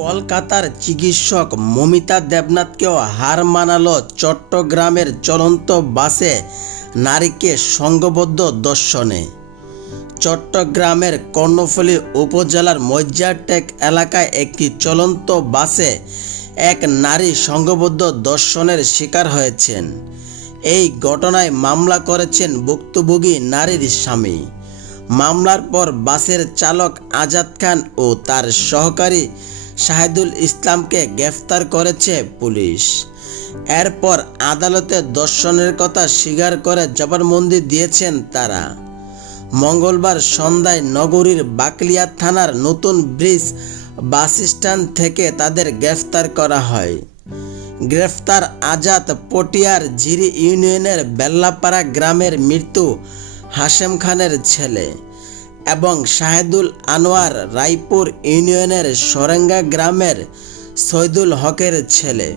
কলকাতার চিকিৎসক মমিতা দেবনাথকেও হার মানালো চট্টগ্রামের চলন্ত বাসে নারীকে সংঘবদ্ধ ধর্ষণে। চট্টগ্রামের কর্ণফুলী উপজেলার মজ্জারটেক এলাকায় একটি চলন্ত বাসে এক নারী সংঘবদ্ধ ধর্ষণের শিকার হয়েছেন। এই ঘটনায় মামলা করেছেন ভুক্তভোগী নারীর স্বামী। মামলার পর বাসের চালক আজাদ খান ও তার সহকারী শাহিদুল ইসলামকে গ্রেফতার করেছে পুলিশ। এরপর আদালতে ধর্ষণের কথা স্বীকার করে জবানবন্দি দিয়েছেন তারা। মঙ্গলবার সন্ধ্যায় নগরীর বাকলিয়া থানার নতুন ব্রিজ বাসস্ট্যান্ড থেকে তাদের গ্রেফতার করা হয়। গ্রেফতার আজাদ পটিয়ার ঝিরি ইউনিয়নের বেল্লাপাড়া গ্রামের মৃত্যু হাশেম খানের ছেলে এবং শাহিদুল আনোয়ার রায়পুর ইউনিয়নের সরেঙ্গা গ্রামের সৈদুল হকের ছেলে।